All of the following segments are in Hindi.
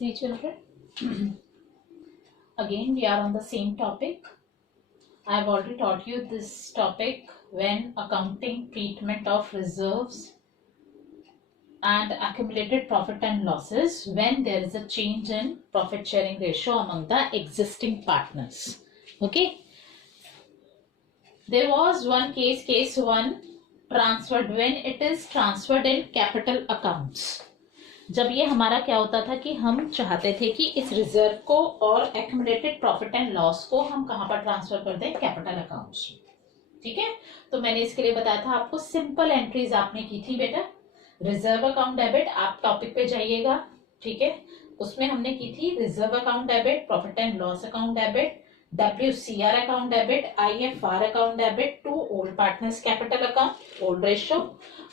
See children, again we are on the same topic. I have already taught you this topic when accounting treatment of reserves and accumulated profit and losses when there is a change in profit sharing ratio among the existing partners. Okay. There was one case one, transferred when it is transferred in capital accounts. जब ये हमारा क्या होता था कि हम चाहते थे कि इस रिजर्व को और एक्यूमुलेटेड प्रॉफिट एंड लॉस को हम कहां पर ट्रांसफर कर दें, कैपिटल अकाउंट्स। ठीक है, तो मैंने इसके लिए बताया था आपको सिंपल एंट्रीज आपने की थी बेटा। रिजर्व अकाउंट डेबिट, आप टॉपिक पे जाइएगा। ठीक है, उसमें हमने की थी reserve account debit, profit and loss account debit, WCR account debit, IFR account debit to old partners capital account old ratio,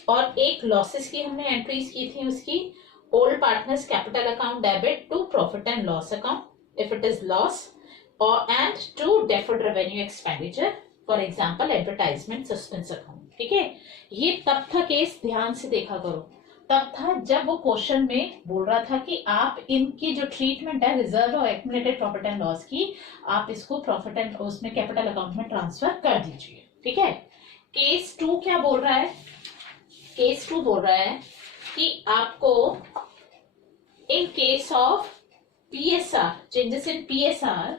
और एक लॉसेस की हमने एंट्रीज की थी उसकी old partners capital account debit to profit and loss account if it is loss, or and to deferred revenue expenditure, for example advertisement suspense account। ठीक है, ये तब था केस, ध्यान से देखा करो, तब था जब वो क्वेश्चन में बोल रहा था कि आप इनकी जो ट्रीटमेंट है रिजर्व और एक्यूमुलेटेड प्रॉफिट एंड लॉस की, आप इसको प्रॉफिट एंड उसमें कैपिटल अकाउंट में ट्रांसफर कर दीजिए। ठीक है, केस टू क्या बोल रहा है? केस टू बोल रहा है कि आपको in case of PSR, changes in PSR,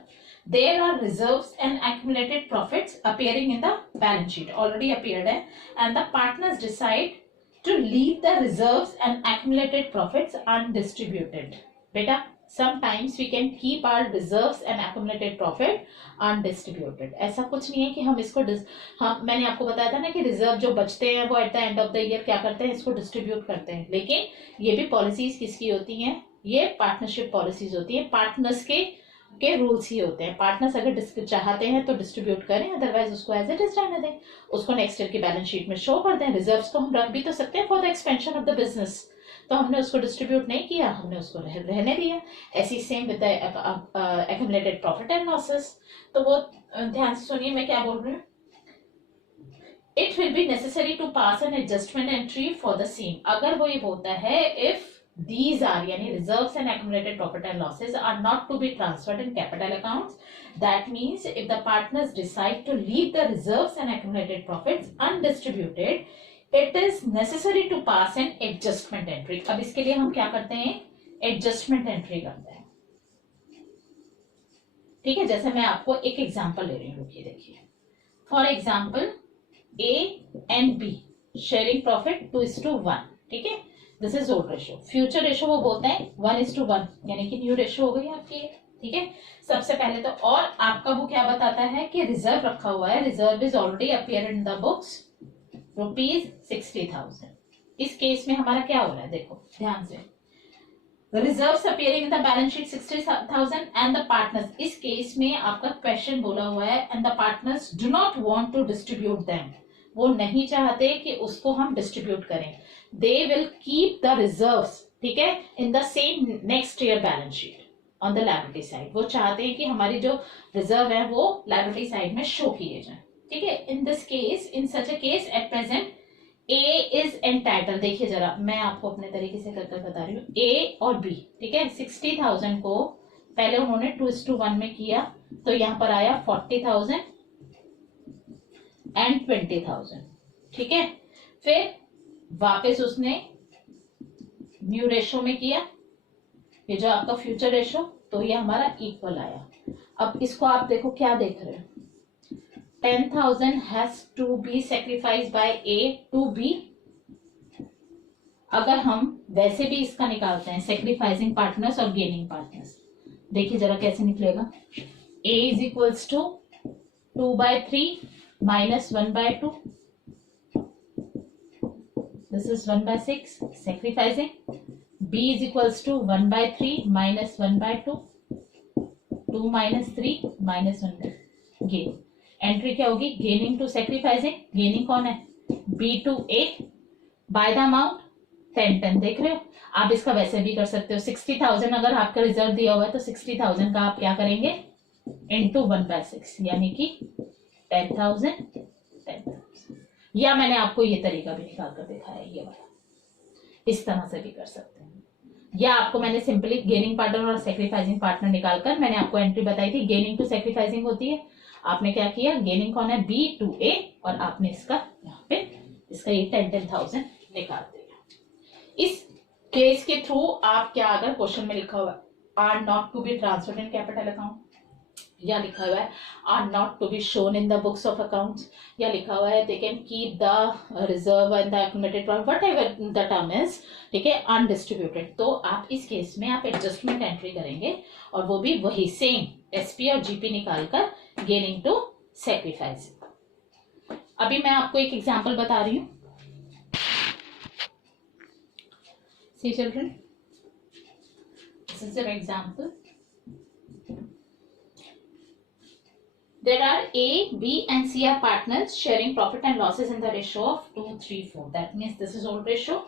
there are reserves and accumulated profits appearing in the balance sheet, already appeared है, and the partners decide to leave the reserves and accumulated profits undistributed. बेटा, sometimes we can keep our reserves and accumulated profit undistributed। ऐसा कुछ नहीं है कि हम इसको मैंने आपको बताया था ना कि रिजर्व जो बचते हैं वो at the end of the year क्या करते हैं, इसको डिस्ट्रीब्यूट करते हैं। लेकिन ये भी पॉलिसीज किसकी होती हैं? ये पार्टनरशिप पॉलिसीज होती है, पार्टनर्स के रूल्स ही होते हैं। पार्टनर्स अगर चाहते हैं तो डिस्ट्रीब्यूट करें, अदरवाइज उसको एज इट इज रहने दें, उसको नेक्स्ट ईयर की बैलेंस शीट में शो कर दें। रिजर्व्स को हम रख भी तो सकते हैं for the expansion of the business, तो हमने उसको डिस्ट्रीब्यूट नहीं किया, हमने उसको रहने दिया। ऐसी same with accumulated profit and losses. तो वो ध्यान से सुनिए मैं क्या बोल रही हूँ। It will be necessary to pass an adjustment entry for the same. अगर वो ये बोलता है इफ these are यानी reserves and accumulated profit and losses are not to be transferred in capital accounts, that means if the partners decide to leave the reserves and accumulated profits undistributed, it is necessary to pass an adjustment entry। अब इसके लिए हम क्या करते हैं? एडजस्टमेंट एंट्री करते हैं। ठीक है, जैसे मैं आपको एक एग्जांपल ले रही हूँ, रुकिए देखिए। For example A and B sharing profit 2:1। ठीक है, this is old ratio. Future ratio वो बोलते हैं 1:1, यानी कि न्यू रेशियो हो गई आपकी। ठीक है, सबसे पहले तो और आपका वो क्या बताता है कि रिजर्व रखा हुआ है, reserve is already appear in the books ₹60,000। इस केस में हमारा क्या हो रहा है, देखो ध्यान से, reserves appearing in the balance sheet 60,000 and the partners. इस केस में आपका क्वेश्चन बोला हुआ है and the partners do not want to distribute them, वो नहीं चाहते कि उसको हम डिस्ट्रीब्यूट करें। They will keep the reserves, ठीक है, in the same next year balance sheet on the liability side. वो चाहते हैं कि हमारी जो रिजर्व है वो लायबिलिटी साइड में शो किए जाए। ठीक है, in this case, in such a case at present A is entitle. देखिए जरा, मैं आपको अपने तरीके से करके बता रही हूँ, A और B। ठीक है, 60,000 को पहले उन्होंने 2:1 में किया, तो यहाँ पर आया 40,000 एंड 20,000। ठीक है, फिर वापस उसने न्यू रेशो में किया, ये जो आपका फ्यूचर रेशो, तो ये हमारा इक्वल आया। अब इसको आप देखो क्या देख रहे हो, 10,000 has to be sacrificed by A to B। अगर हम वैसे भी इसका निकालते हैं सेक्रीफाइसिंग पार्टनर्स और गेनिंग पार्टनर्स, देखिए जरा कैसे निकलेगा। A is equals to 2/3 minus 1/2, this is 1/6 sacrificing। B is equals to 1/3 minus 1/2, 2 minus 3 minus 1 gain. Entry क्या होगी, गेनिंग टू सेक्रीफाइसिंग। गेनिंग कौन है, B to A by the amount 10। देख रहे हो, आप इसका वैसे भी कर सकते हो। 60,000 अगर आपका रिजर्व दिया हुआ है तो 60,000 का आप क्या करेंगे, इंटू 1/6, यानी कि 10,000 10,000। या मैंने आपको ये तरीका भी निकाल कर दिखाया, ये वाला, इस तरह से भी कर सकते हैं। या आपको मैंने सिंपली गेनिंग पार्टनर और सेक्रीफाइसिंग पार्टनर निकालकर मैंने आपको एंट्री बताई थी, गेनिंग टू सेक्रीफाइसिंग होती है। आपने क्या किया, गेनिंग कौन है, बी टू ए, और आपने इसका यहाँ पे इसका ये 10,000 निकाल दिया। इस केस के थ्रू आप क्या, अगर क्वेश्चन में लिखा हुआ are not to be transferred in capital account, या लिखा हुआ है are not to be shown in the books of accounts, या लिखा हुआ है they can keep the reserve and the accumulated profit, whatever the term is, ठीक है, अनडिस्ट्रीब्यूटेड, तो आप इस केस में आप एडजस्टमेंट एंट्री करेंगे और वो भी वही सेम एसपी और जीपी निकालकर गेनिंग टू सेक्रीफाइस। अभी मैं आपको एक एग्जांपल बता रही हूँ। See children, this is an example. There are A, B and C are partners sharing profit and losses in the ratio of 2:3:4. That means this is old ratio.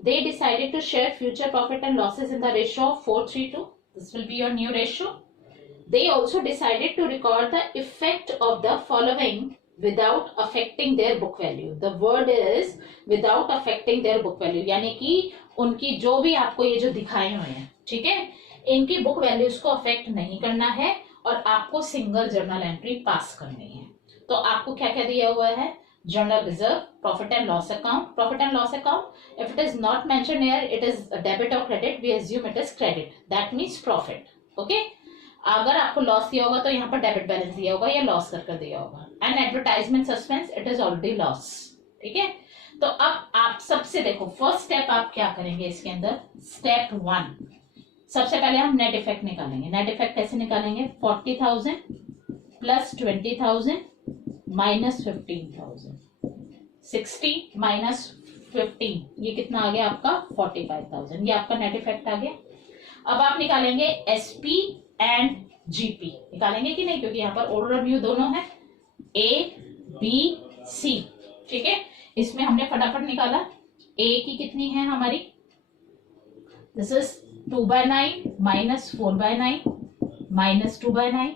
They decided to share future profit and losses in the ratio of 4:3:2. This will be your new ratio. They also decided to record the effect of the following without affecting their book value. The word is without affecting their book value. यानी कि उनकी जो भी आपको ये जो दिखाए हुए हैं, ठीक है, इनकी बुक वैल्यूज को अफेक्ट नहीं करना है और आपको सिंगल जर्नल एंट्री पास करनी है। तो आपको क्या क्या दिया हुआ है, general reserve, profit and loss account, profit and loss account if it is not mention here it is debit और credit, we assume it is credit, that means profit. Okay, अगर आपको लॉस दिया होगा तो यहाँ पर डेबिट बैलेंस दिया होगा या लॉस कर दिया होगा। And advertisement suspense it is already loss, ठीक है। तो अब आप सबसे देखो, फर्स्ट स्टेप आप क्या करेंगे इसके अंदर, स्टेप 1, सबसे पहले हम नेट इफेक्ट निकालेंगे। नेट इफेक्ट कैसे निकालेंगे, 40,000 प्लस 20,000 माइनस 15,000, 60 माइनस 15, ये कितना आ गया आपका 45,000, ये आपका नेट इफेक्ट आ गया। अब आप निकालेंगे एसपी एंड जीपी, निकालेंगे कि नहीं, क्योंकि यहाँ पर ओल्ड और न्यू दोनों है, ए बी सी, ठीक है। इसमें हमने फटाफट निकाला, ए की कितनी है हमारी, दिस इज 2/9 माइनस 4/9 माइनस 2/9,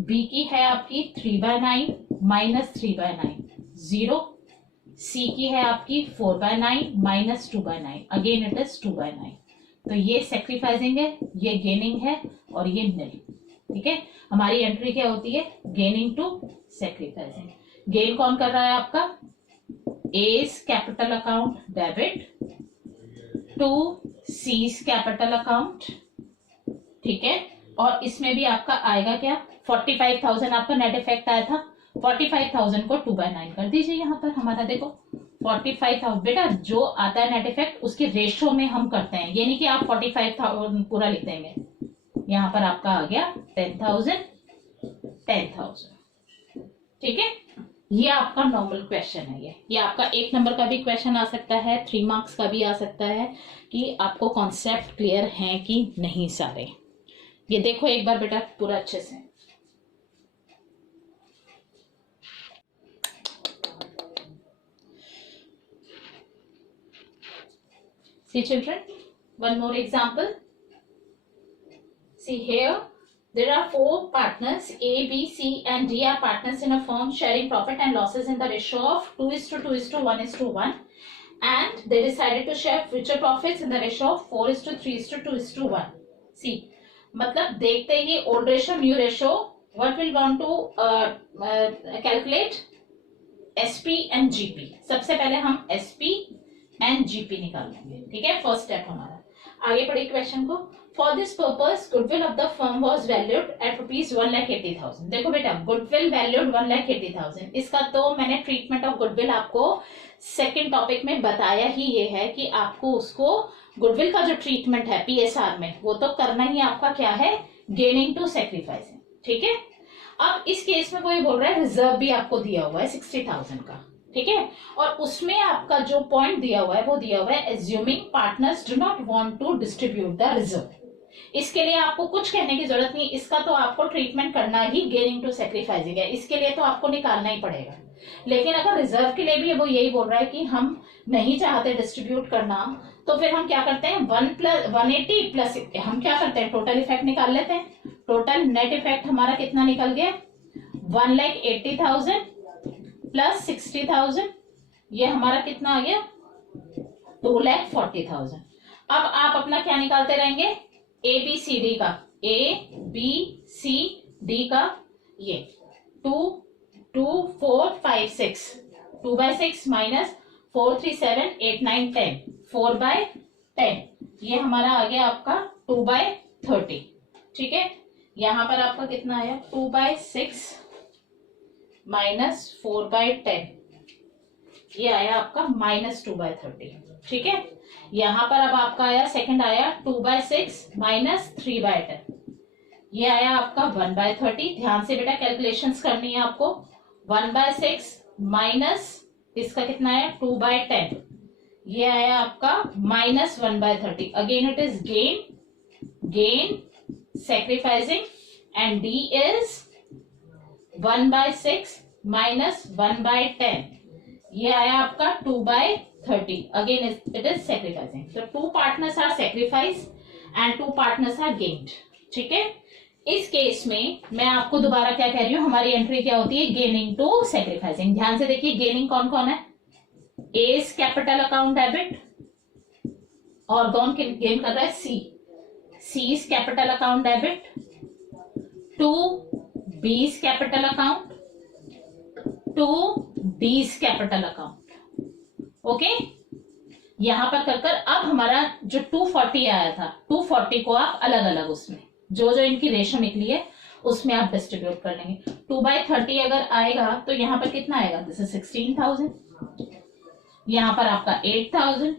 बी की है आपकी 3/9 माइनस 3/9 0, सी की है आपकी 4/9 माइनस 2/9, अगेन इट इज 2/9। तो ये सेक्रीफाइसिंग है, ये गेनिंग है और ये निल, ठीक है। हमारी एंट्री क्या होती है, गेनिंग टू सेक्रीफाइसिंग। गेन कौन कर रहा है आपका, A's capital account debit to C's capital account, ठीक है। और इसमें भी आपका आएगा क्या, 45,000 आपका नेट इफेक्ट आया था, 45,000 को 2/9 कर दीजिए। यहाँ पर हमारा देखो 45,000, बेटा जो आता है नेट इफेक्ट उसके रेशो में हम करते हैं, ये नहीं कि आप 45,000 पूरा लिख देंगे। यहाँ पर आपका आ गया 10,000, ठीक है। ये आपका नॉर्मल क्वेश्चन है, ये आपका 1 नंबर का भी क्वेश्चन आ सकता है, 3 मार्क्स का भी आ सकता है, कि आपको कॉन्सेप्ट क्लियर है कि नहीं सारे। ये देखो एक बार बेटा पूरा अच्छे से। See children, one more example. See here, there are 4 partners, A, B, C and D are partners in a firm sharing profit and losses in the ratio of 2:2:1:1, and they decided to share future profits in the ratio of 4:3:2:1. See, मतलब देखते ही old ratio, new ratio, what will want to calculate, SP and GP। सबसे पहले हम SP and GP निकाल लेंगे, ठीक है, फर्स्ट स्टेप हमारा। आगे पढ़िए क्वेश्चन को। For this purpose goodwill of the firm was valued at ₹1,80,000। देखो बेटा, गुडविल वैल्यूड 1,80,000, इसका तो मैंने ट्रीटमेंट ऑफ गुडविल आपको सेकंड टॉपिक में बताया ही ये है कि आपको उसको गुडविल का जो ट्रीटमेंट है पीएसआर में, वो तो करना ही आपका क्या है, गेनिंग टू सेक्रीफाइसिंग, ठीक है। अब इस केस में वो ये बोल रहा है रिजर्व भी आपको दिया हुआ है 60,000 का, ठीक है, और उसमें आपका जो पॉइंट दिया हुआ है वो दिया हुआ है assuming partners do not want to distribute the reserve. इसके लिए आपको कुछ कहने की जरूरत नहीं, इसका तो आपको ट्रीटमेंट करना ही गेनिंग टू सेक्रीफाइसिंग है, इसके लिए तो आपको निकालना ही पड़ेगा। लेकिन अगर रिजर्व के लिए भी वो यही बोल रहा है कि हम नहीं चाहते डिस्ट्रीब्यूट करना, तो फिर हम क्या करते हैं, 180 प्लस हम क्या करते हैं, टोटल इफेक्ट निकाल लेते हैं। टोटल नेट इफेक्ट हमारा कितना निकल गया, 1,80,000 प्लस 60,000, ये हमारा कितना आ गया, 2,40,000। अब आप अपना क्या निकालते रहेंगे, ए बी सी डी का, ए बी सी डी का, ये 2 2 4 5 6, 2/6 माइनस 4 3 7 8 9 10, 4/10, ये हमारा आ गया आपका 2/30। ठीक है, यहां पर आपका कितना आया, 2/6 माइनस 4/10, ये आया आपका -2/30। ठीक है, यहां पर अब आपका आया, सेकंड आया 2/6 माइनस 3/10, ये आया आपका 1/30। ध्यान से बेटा कैलकुलेशंस करनी है आपको। 1/6 माइनस इसका कितना आया, 2/10, ये आया आपका -1/30। Again it is gain sacrificing, and D is 1/6 minus 1/10, ये आया आपका 2/30। Again it is sacrificing, so 2 partners are sacrificed and 2 partners are gained। ठीक है, इस केस में मैं आपको दोबारा क्या कह रही हूँ, हमारी एंट्री क्या होती है, गेनिंग टू सेक्रीफाइसिंग। ध्यान से देखिए, गेनिंग कौन कौन है, A is capital account debit, और कौन गेन कर रहा है, C is capital account debit, 2 B is capital account, 2 D is capital account. Okay, यहां पर कर अब हमारा जो 240 आया था, 240 को आप अलग अलग उसमें जो इनकी रेशो निकली है उसमें आप डिस्ट्रीब्यूट कर लेंगे। 2/30 अगर आएगा तो यहां पर कितना आएगा, दिस इज 16,000, यहां पर आपका 8,000,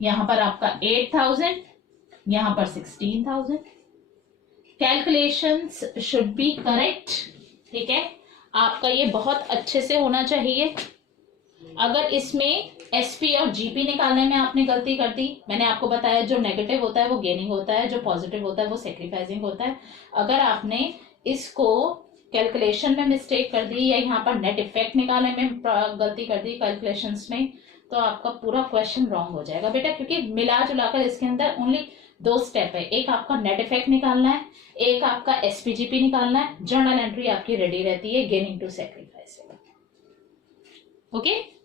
यहां पर आपका 8,000, यहां पर 16,000। Calculations should be correct. ठीक है, आपका ये बहुत अच्छे से होना चाहिए। अगर इसमें एसपी और जीपी निकालने में आपने गलती कर दी, मैंने आपको बताया जो नेगेटिव होता है वो गेनिंग होता है, जो पॉजिटिव होता है वो सेक्रीफाइसिंग होता है। अगर आपने इसको कैलकुलेशन में मिस्टेक कर दी या यहाँ पर नेट इफेक्ट निकालने में गलती कर दी कैलकुलेशंस में, तो आपका पूरा क्वेश्चन रॉन्ग हो जाएगा बेटा, क्योंकि मिला जुलाकर इसके अंदर ओनली 2 स्टेप है। एक आपका नेट इफेक्ट निकालना है, एक आपका एसपीजीपी निकालना है। जर्नल एंट्री आपकी रेडी रहती है गेनिंग टू सेक्रीफाइस। ओके।